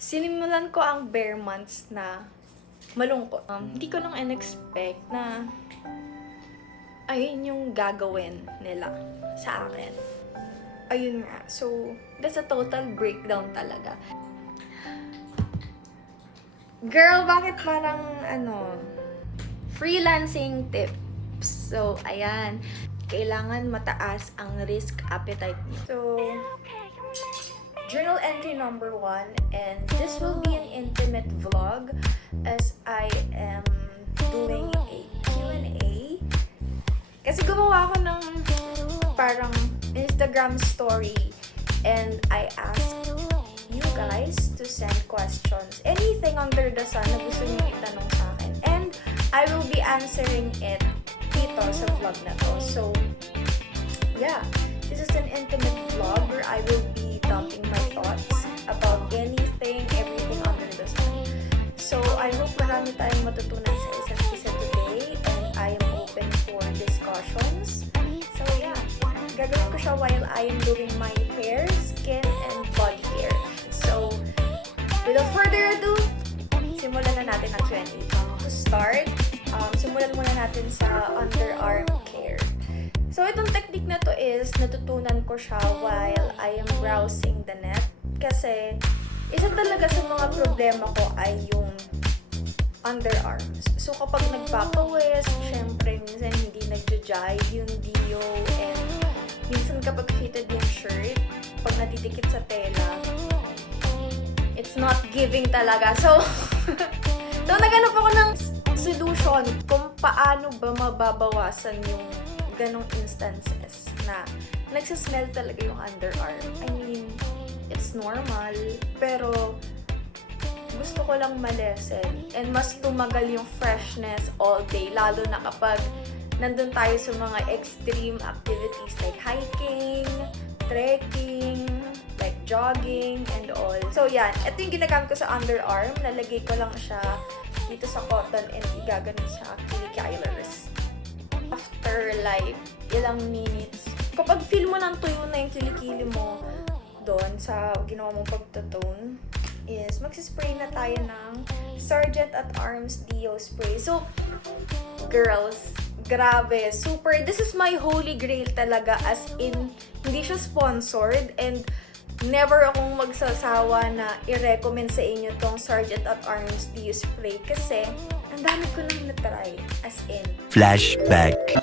Sinimulan ko ang bare months na malungkot. Hindi ko lang in-expect na ayun yung gagawin nila sa akin. Ayun nga. So, that's a total breakdown talaga. Girl, bakit parang freelancing tips? So, ayan. Kailangan mataas ang risk appetite niyo. So, journal entry number 1, and this will be an intimate vlog as I am doing a Q&A. Kasi gumawa ako ng parang Instagram story and I asked you guys to send questions. Anything under the sun na gusto niyo itanong sa akin. And I will be answering it dito sa vlog na to. So, yeah. This is an intimate vlog where I will be dumping my thoughts about anything, everything under the sun. So, I hope marami tayong matutunan sa isa't isa today and I am open for discussions. So, yeah. Gagawin ko siya while I am doing my hair, skin, and body care. So, without further ado, simulan na natin ang Q&A. To start, simulan muna natin sa underarm care. So, itong technique na to is, natutunan ko siya while I am browsing the net. Kasi, isa talaga sa mga problema ko ay yung underarms. So, kapag nagpapawis, syempre, minsan hindi nagja-jive yung dio, and minsan kapag fitted yung shirt, pag natidikit sa tela, it's not giving talaga. So, naghanap ako ng solution kung paano ba mababawasan yung ganong instances na nagsasmell talaga yung underarm. I mean, it's normal, pero gusto ko lang malesen and mas tumagal yung freshness all day, lalo na kapag nandun tayo sa mga extreme activities like hiking, trekking, like jogging, and all. So, yan. Ito yung ginagamit ko sa underarm. Nalagay ko lang siya dito sa cotton and igaganon sa kilikilers. After like ilang minutes, kapag feel mo nang tuyo na yung kilikili mo doon sa ginawa mong pagtotone, is magsispray na tayo ng Sargent at Arms Deo Spray. So, girls, grabe, super, this is my holy grail talaga, as in, hindi siya sponsored and never akong magsasawa na i-recommend sa inyo tong Sargent at Arms Deo Spray kasi ang dami ko nang na-try, as in. Flashback.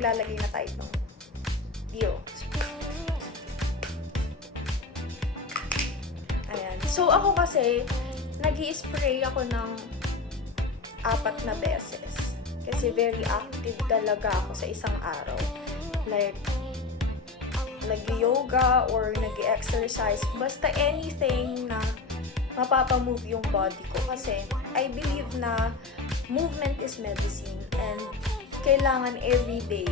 Maglalagay na tayo ng Deo. Ayan. So, ako kasi, nag-i-spray ako ng 4 na beses. Kasi very active talaga ako sa isang araw. Like, nag-yoga or nag-exercise. Basta anything na mapapamove yung body ko. Kasi, I believe na movement is medicine. And kailangan everyday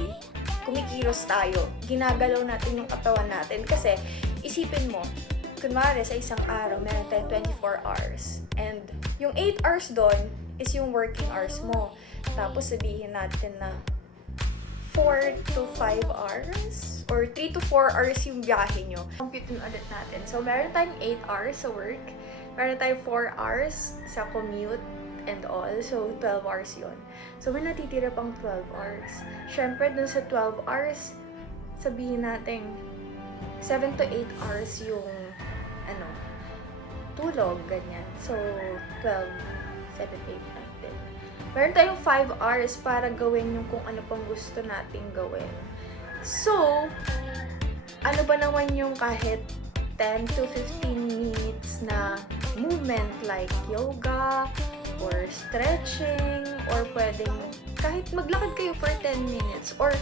kumikilos tayo. Ginagalaw natin yung katawan natin. Kasi, isipin mo, kunwari sa isang araw, meron tayong 24 hours. And yung 8 hours doon is yung working hours mo. Tapos sabihin natin na 4 to 5 hours or 3 to 4 hours yung biyahe nyo. Compute ulit natin. So, meron tayong 8 hours sa work. Meron tayong 4 hours sa commute and all. So, 12 hours yun. So, may natitira pang 12 hours. Siyempre, dun sa 12 hours, sabihin natin 7 to 8 hours yung tulog, ganyan. So, 12, 7, 8, 9, 10. Meron tayong 5 hours para gawin yung kung ano pang gusto nating gawin. So, ano ba naman yung kahit 10 to 15 minutes na movement movement like yoga or stretching or pwedeng kahit maglakad kayo for 10 minutes or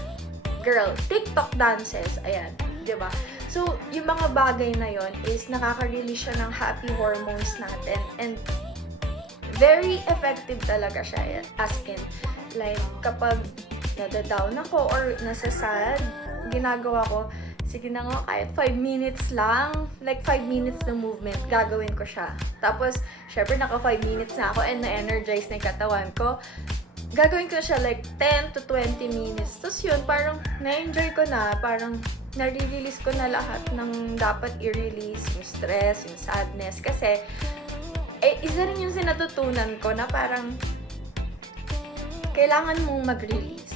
girl, TikTok dances, ayan, 'di ba? So, yung mga bagay na yon is nakaka-release siya ng happy hormones natin and very effective talaga siya. As in, like, kapag nada-down ako or nasa sad, ginagawa ko, sige na nga, kahit 5 minutes lang, like 5 minutes na movement, gagawin ko siya. Tapos, syempre, naka 5 minutes na ako and na-energize na yung katawan ko. Gagawin ko siya like 10 to 20 minutes. Tapos yun, parang na-enjoy ko na, parang nare-release ko na lahat ng dapat i-release, yung stress, yung sadness. Kasi, isa rin yung sinatutunan ko na parang kailangan mong mag-release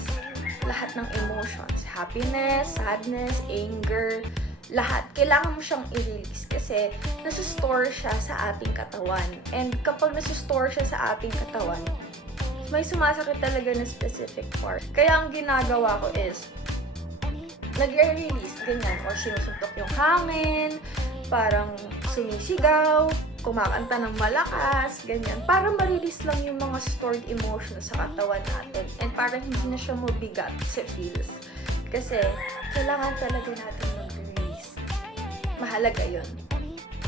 lahat ng emotions. Happiness, sadness, anger, lahat. Kailangan mo siyang i-release kasi nasa-store siya sa ating katawan. And kapag nasa-store siya sa ating katawan, may sumasakit talaga na specific part. Kaya ang ginagawa ko is, nag-release, ganyan, or sinusuntok yung hangin, parang sumisigaw, kumakanta ng malakas, ganyan. Para ma-release lang yung mga stored emotions sa katawan natin and para hindi na siya mabigat sa feels. Kasi, kailangan talaga natin mag-release. Mahalaga yun.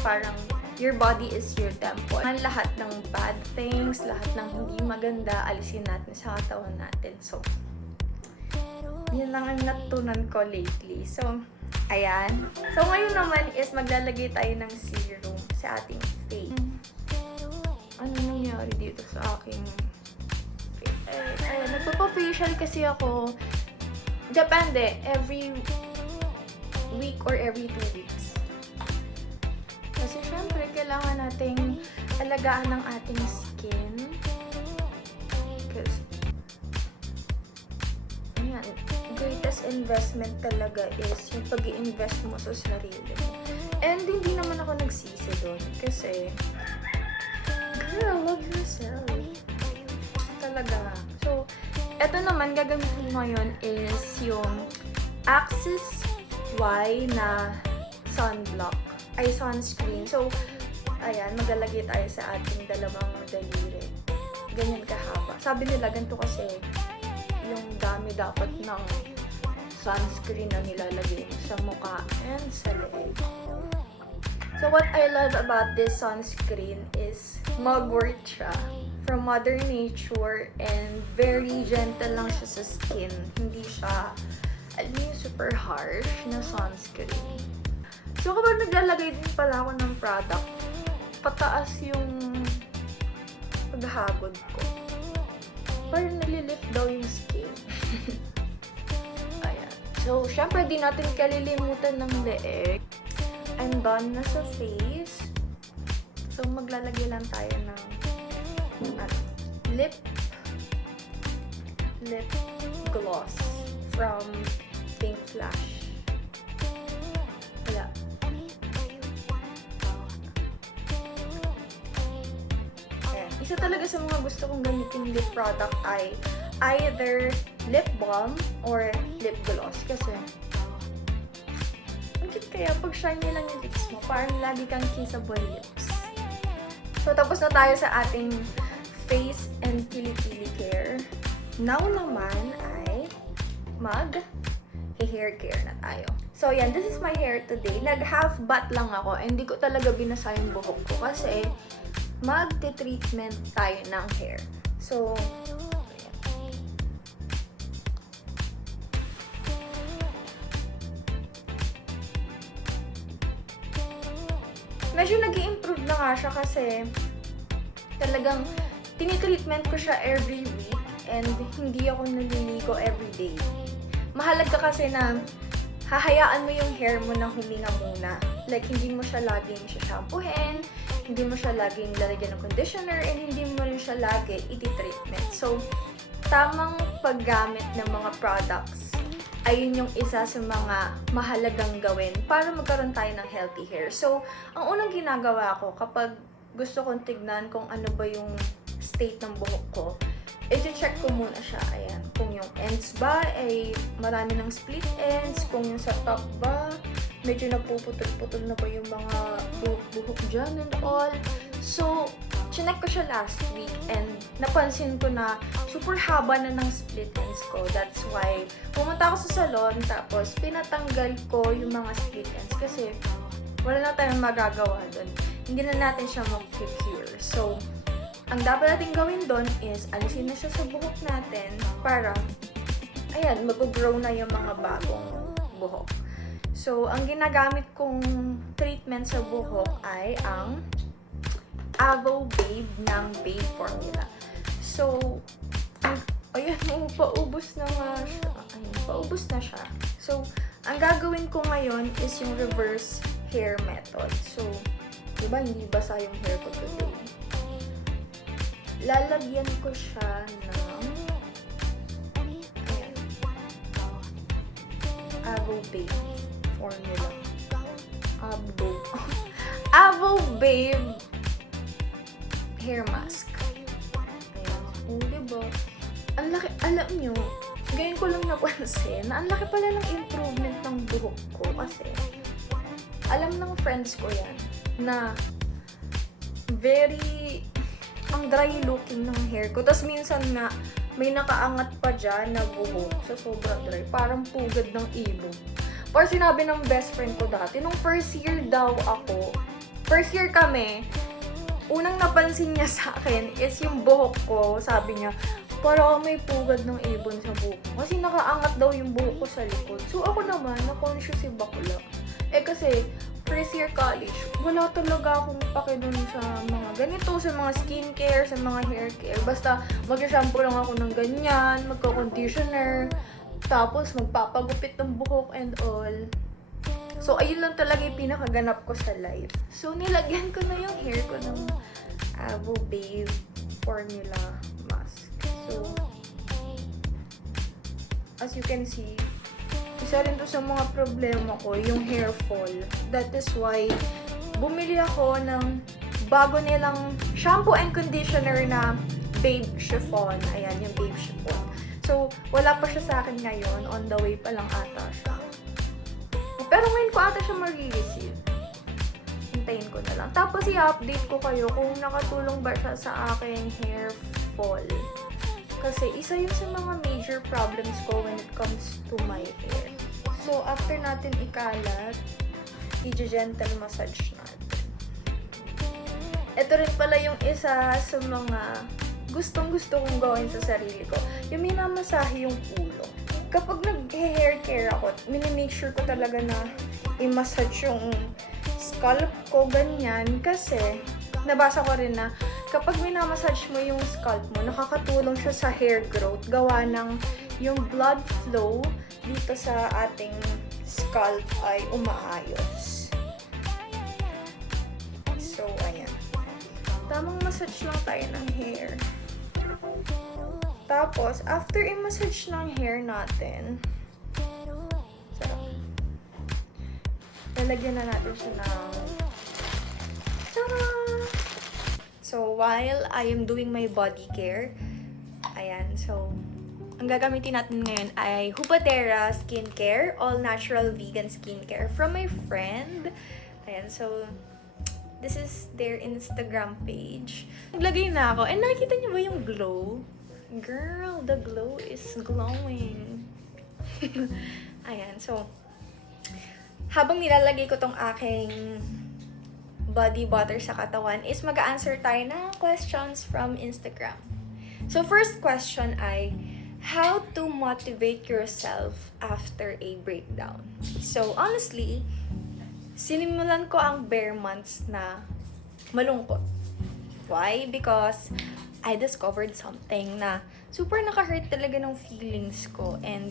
Parang, your body is your temple. Lahat ng bad things, lahat ng hindi maganda, alisin natin sa katawan natin. So, yun lang ang natutunan ko lately. So, ayan. So, ngayon naman is maglalagay tayo ng serum sa ating face. Ano nangyari dito sa aking face? Nagpapa-facial kasi ako. Depende. Every week or every 2 weeks. Kasi syempre, kailangan nating alagaan ng ating skin. Because, ayan, greatest investment talaga is yung pag-i-invest mo sa sarili mo. And hindi naman ako nagsisi doon. Kasi, girl, love yourself. Talaga. So, eto naman, gagamitin ko ngayon is yung Axis Y na sunblock. Ay, sunscreen. So, ayan, maglalagay tayo sa ating dalawang daliri. Ganyan kahaba. Sabi nila, ganito kasi yung dami dapat ng sunscreen na nilalagay mo sa mukha and sa leeg. So, what I love about this sunscreen is mugwort siya from Mother Nature and very gentle lang siya sa skin. Hindi siya, alam mo yung super harsh na sunscreen. So, kapag naglalagay din pala ako ng product, pataas yung paghagod ko. Parang nalilift daw yung skin. Ayan. So, syempre, di natin kalilimutan ng leeg. I'm done na sa face. So, maglalagay lang tayo ng lip gloss from Pink Flash. Wala. Isa talaga sa mga gusto kong gamitin lip product ay either lip balm or lip gloss. Kasi, ang cute kaya pag shiny lang yung lips mo, parang lagi kang kissable lips. So, tapos na tayo sa ating face and kilikili care. Now naman ay mag-hair care na tayo. So, yan. This is my hair today. Nag-half bat lang ako. Hindi ko talaga binasa yung buhok ko kasi mag-treatment tayo ng hair. So, medyo nag-i-improve na nga siya kasi talagang tinitreatment ko siya every week and hindi ako naliligo every day. Mahalaga kasi na hahayaan mo yung hair mo na huminga muna. Like, hindi mo siya laging shampoohin, hindi mo siya laging lalagyan ng conditioner, and hindi mo rin siya lagi iti-treatment. So, tamang paggamit ng mga products ayun yung isa sa mga mahalagang gawin para magkaroon tayo ng healthy hair. So, ang unang ginagawa ko kapag gusto kong tignan kung ano ba yung state ng buhok ko, i-check ko muna siya. Ayan, kung yung ends ba ay marami ng split ends, kung yung sa top ba, medyo napuputol-putol na ba yung mga buhok-buhok dyan and all. So, chinek ko siya last week and napansin ko na super haba na ng split ends ko. That's why pumunta ako sa salon tapos pinatanggal ko yung mga split ends kasi wala na tayong magagawa doon. Hindi na natin siya mag-cure. So, ang dapat natin gawin doon is alisin na siya sa buhok natin para, ayan, mag-grow na yung mga bagong buhok. So, ang ginagamit kong treatment sa buhok ay ang Avo Babe ng Babe Formula. So, ayan, paubos na nga siya. Ayan, paubos na siya. So, ang gagawin ko ngayon is yung reverse hair method. So, diba, hindi basa yung hair ko today. Lalagyan ko siya ng ayan, Avo Babe Formula. Avo Babe hair mask. Ayan. Oh, diba? Ang laki, alam nyo, ngayon ko lang napansin na ang laki pala ng improvement ng buhok ko kasi alam ng friends ko yan na very ang dry looking ng hair ko. Tapos minsan nga, may nakaangat pa dyan na buhok sa sobrang dry. Parang pugad ng ibon. Parang sinabi ng best friend ko dati, nung first year daw ako, first year kami, unang napansin niya sa akin is yung buhok ko. Sabi niya, parang may pugad ng ibon sa buhok ko. Kasi nakaangat daw yung buhok ko sa likod. So ako naman, na-conscious si bakla. Eh kasi, first year college, wala talaga akong pake dun sa mga ganito, sa mga skincare, sa mga hair care. Basta mag-shampoo lang ako ng ganyan, magka-conditioner, tapos magpapagupit ng buhok and all. So, ayun lang talaga yung pinakaganap ko sa life. So, nilagyan ko na yung hair ko ng Avo Babe Formula Mask. So, as you can see, isa rin to sa mga problema ko, yung hair fall. That is why, bumili ako ng bago nilang shampoo and conditioner na Babe Chiffon. Ayan, yung Babe Chiffon. So, wala pa siya sa akin ngayon. On the way pa lang ata siya. Pero ngayon ko ata siya ma-receive. Hintayin ko na lang. Tapos i-update ko kayo kung nakatulong ba siya sa aking hair fall. Kasi isa yun sa mga major problems ko when it comes to my hair. So, after natin ikalat, i-gentle massage natin. Ito rin pala yung isa sa mga gustong-gusto kong gawin sa sarili ko. Yung minamasahe yung ulo. Kapag nag-hair care ako, minimake sure ko talaga na i-massage yung scalp ko ganyan. Kasi, nabasa ko rin na kapag minamassage mo yung scalp mo, nakakatulong siya sa hair growth. Gawa ng yung blood flow dito sa ating scalp ay umaayos. So, ayan. Tamang massage lang tayo ng hair. Tapos, after i-massage ng hair natin, lalagyan na natin siya ng so, while I am doing my body care, ayan, so, ang gagamitin natin ngayon ay Hubadera Skincare, all natural vegan skincare from my friend. Ayan, so, this is their Instagram page. Naglagay na ako, and nakikita niyo ba yung glow? Girl, the glow is glowing. Ayan, so, habang nilalagay ko tong aking body butter sa katawan, is mag-answer tayo ng questions from Instagram. So, first question ay, how to motivate yourself after a breakdown? So, honestly, sinimulan ko ang bare months na malungkot. Why? Because I discovered something na super naka-hurt talaga ng feelings ko. And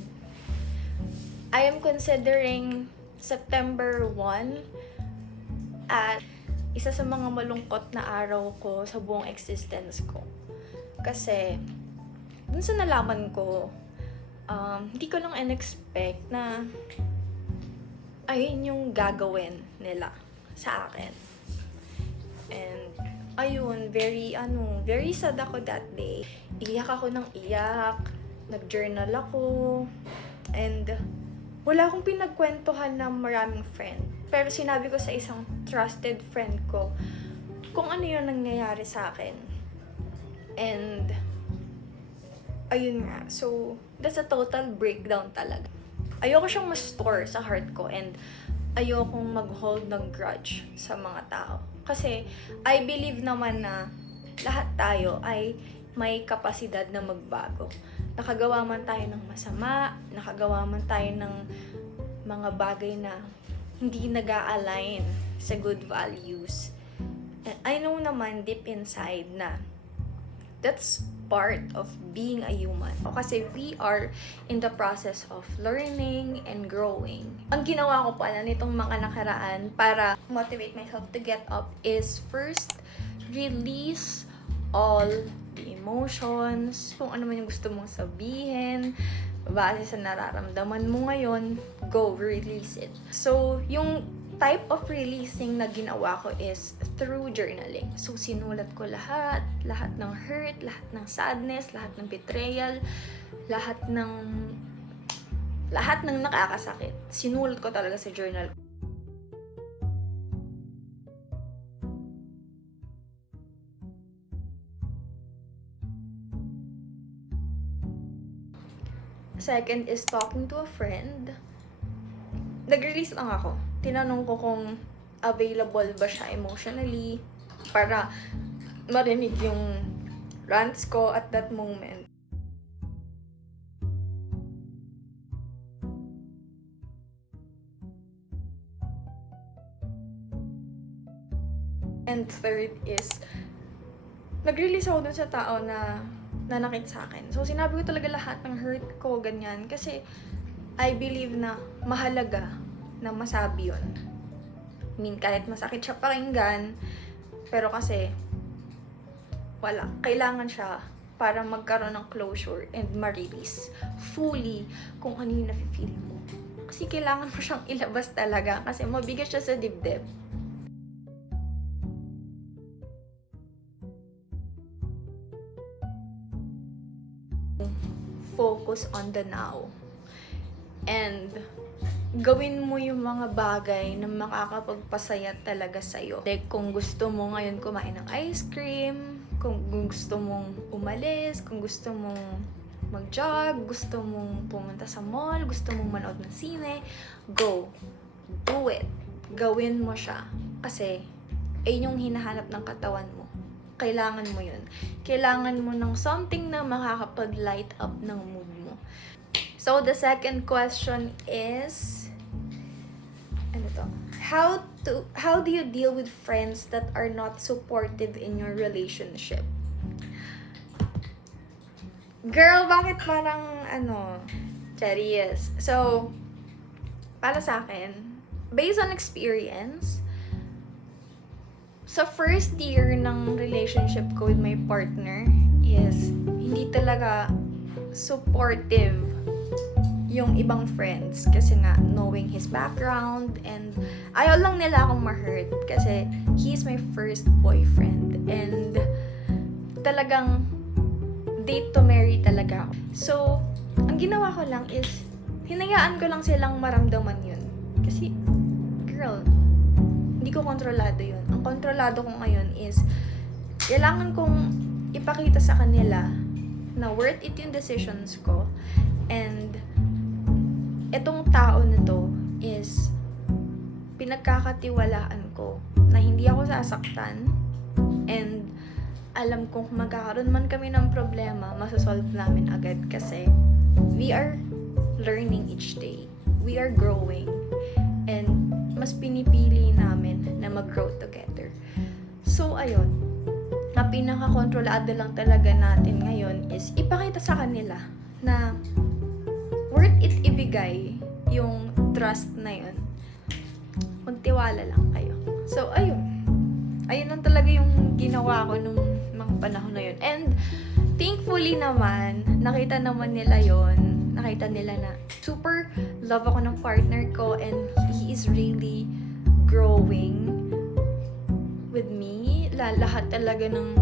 I am considering September 1 at isa sa mga malungkot na araw ko sa buong existence ko. Kasi, dun sa nalaman ko, hindi ko lang in-expect na ayun yung gagawin nila sa akin. And, ayun, very sad ako that day. Iyak ako ng iyak, nag-journal ako, and wala akong pinagkwentuhan ng maraming friend. Pero sinabi ko sa isang trusted friend ko, kung ano yung nangyayari sa akin. And, ayun nga. So, that's a total breakdown talaga. Ayoko siyang ma-store sa heart ko and ayokong mag-hold ng grudge sa mga tao. Kasi, I believe naman na lahat tayo ay may kapasidad na magbago. Nakagawa man tayo ng masama, nakagawa man tayo ng mga bagay na hindi nag-a-align sa good values. And I know naman deep inside na that's part of being a human. O kasi we are in the process of learning and growing. Ang ginawa ko pala nitong mga nakaraan para motivate myself to get up is first, release all the emotions, kung ano man yung gusto mong sabihin, base sa nararamdaman mo ngayon, go, release it. So, yung type of releasing na ginawa ko is through journaling. So, sinulat ko lahat ng hurt, lahat ng sadness, lahat ng betrayal, lahat ng nakakasakit. Sinulat ko talaga sa journal. Second is talking to a friend. Nag-release lang ako. Tinanong ko kung available ba siya emotionally para marinig yung rants ko at that moment. And third is, nag-release ako dun sa tao na nanakit sa akin. So, sinabi ko talaga lahat ng hurt ko, ganyan. Kasi, I believe na mahalaga na masabi yun. I mean, kahit masakit siya pakinggan, pero kasi, wala. Kailangan siya para magkaroon ng closure and ma-release fully kung ano yung nafe-feel mo. Kasi kailangan mo siyang ilabas talaga kasi mabigat siya sa dibdib. Focus on the now. And gawin mo yung mga bagay na makakapagpasaya talaga sa'yo. Like, kung gusto mo ngayon kumain ng ice cream, kung gusto mong umalis, kung gusto mong mag-jog, gusto mong pumunta sa mall, gusto mong manood ng sine, go. Do it. Gawin mo siya. Kasi, ayun yung hinahanap ng katawan mo. Kailangan mo yun. Kailangan mo ng something na makakapag-light up ng mood mo. So, the second question is, ano to? How do you deal with friends that are not supportive in your relationship? Girl, bakit parang, serious? So, para sa akin, based on experience, sa first year ng relationship ko with my partner is hindi talaga supportive yung ibang friends kasi nga knowing his background and ayaw lang nila akong ma-hurt kasi he's my first boyfriend and talagang date to marry talaga ako. So, ang ginawa ko lang is hinayaan ko lang silang maramdaman yun kasi girl, hindi ko kontrolado yun. Ang kontrolado ko ngayon is kailangan kong ipakita sa kanila na worth it yung decisions ko and etong tao na to is pinagkakatiwalaan ko na hindi ako sasaktan and alam kong kung magkakaroon man kami ng problema, masasolve namin agad kasi we are learning each day. We are growing and mas pinipili namin na mag-grow together. So, ayun. Na pinaka-kontrolado lang talaga natin ngayon is ipakita sa kanila na worth it ibigay yung trust na yun. Magtiwala lang kayo. So, ayun. Ayun lang talaga yung ginawa ko nung mga panahon na yun. And, thankfully naman, nakita naman nila yun. Nakita nila na super love ako ng partner ko and he is really growing with me. Lahat talaga ng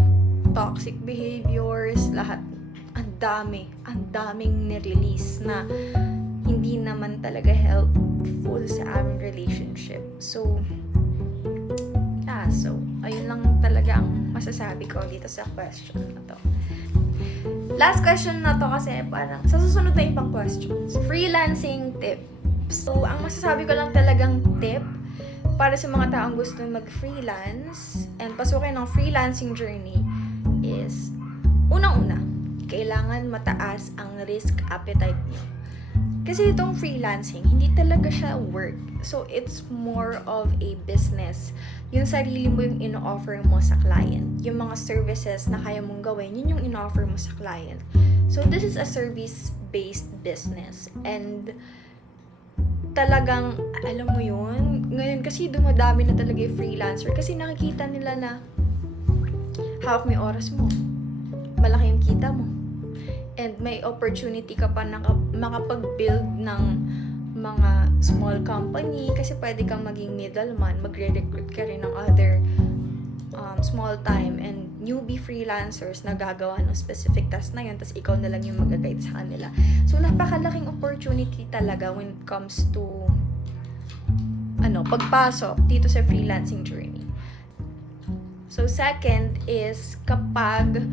toxic behaviors, lahat, ang daming nirelease na hindi naman talaga helpful sa aming relationship. So, Ayun lang talaga ang masasabi ko dito sa question na to. Last question na to kasi parang sa susunod na ibang questions. Freelancing tips. So, ang masasabi ko lang talagang tip para sa mga taong gusto mag-freelance and pasukin ng freelancing journey is, unang-una, kailangan mataas ang risk appetite niyo. Kasi itong freelancing, hindi talaga siya work. So, it's more of a business. Yung sarili mo yung ino-offer mo sa client. Yung mga services na kaya mong gawin, yun yung ino-offer mo sa client. So, this is a service-based business. And talagang, alam mo yun, ngayon kasi dumadami na talaga yung freelancer kasi nakikita nila na hawak mo yung oras mo. Malaki yung kita mo. And may opportunity ka pa na makapag-build ng mga small company kasi pwede kang maging middleman, magre-recruit ka rin ng other small time and newbie freelancers na gagawa ng specific task na yun, tapos ikaw na lang yung mag-guide sa kanila. So, napakalaking opportunity talaga when it comes to pagpasok dito sa freelancing journey. So, second is kapag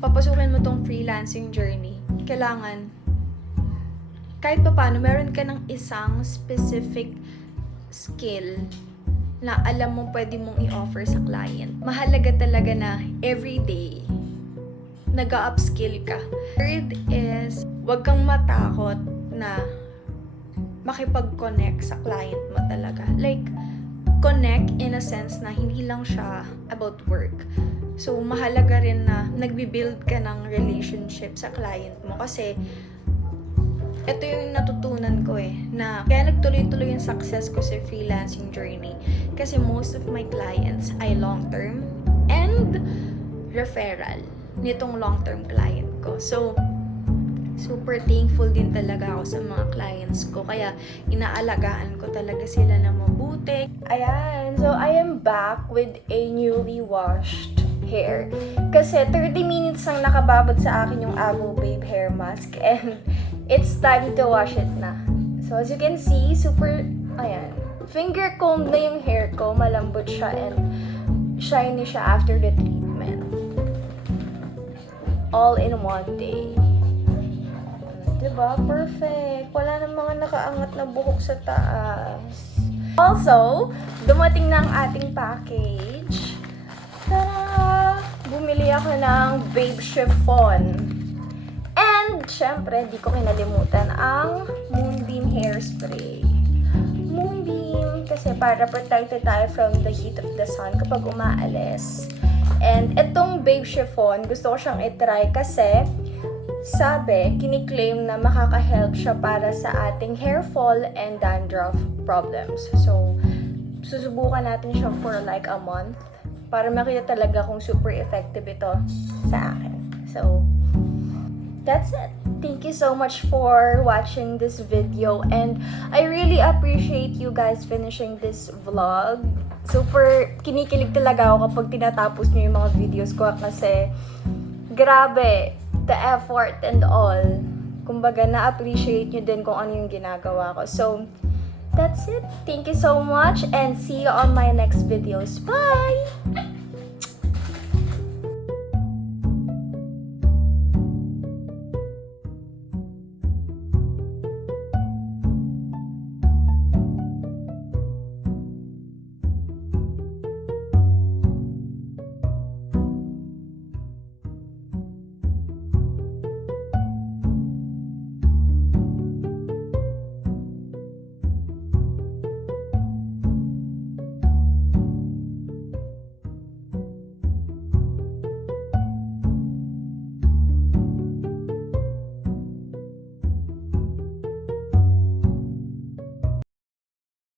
papasukin mo tong freelancing journey, kailangan kahit pa paano meron ka ng isang specific skill na alam mo pwede mong i-offer sa client. Mahalaga talaga na everyday nag-upskill ka. Third is, wag kang matakot na makipag-connect sa client mo talaga. Like, connect in a sense na hindi lang siya about work. So, mahalaga rin na nagbi-build ka ng relationship sa client mo kasi ito yung natutunan ko na kaya nagtuloy-tuloy yung success ko sa freelancing journey kasi most of my clients ay long-term and referral nitong long-term client ko. So, super thankful din talaga ako sa mga clients ko kaya inaalagaan ko talaga sila na mabuti. Ayan, so I am back with a newly washed hair. Kasi 30 minutes ang nakababad sa akin yung Avo Babe hair mask and it's time to wash it na. So as you can see, super, finger comb na yung hair ko. Malambot siya and shiny siya after the treatment. All in one day. Diba? Perfect. Wala na mga nakaangat na buhok sa taas. Also, dumating na ang ating package. Tara! Bumili ako ng Babe Chiffon. And, syempre, di ko kinalimutan ang Moonbeam Hairspray. Moonbeam, kasi para protected tayo from the heat of the sun kapag umaalis. And, itong Babe Chiffon, gusto ko siyang itry kasi sabi, kiniklaim na makaka-help siya para sa ating hair fall and dandruff problems. So, susubukan natin siya for like a month para makita talaga kung super effective ito sa akin. So, that's it. Thank you so much for watching this video and I really appreciate you guys finishing this vlog. Super kinikilig talaga ako kapag tinatapos niyo yung mga videos ko kasi grabe, the effort and all. Kumbaga, na-appreciate nyo din kung ano yung ginagawa ko. So, that's it. Thank you so much and see you on my next videos. Bye!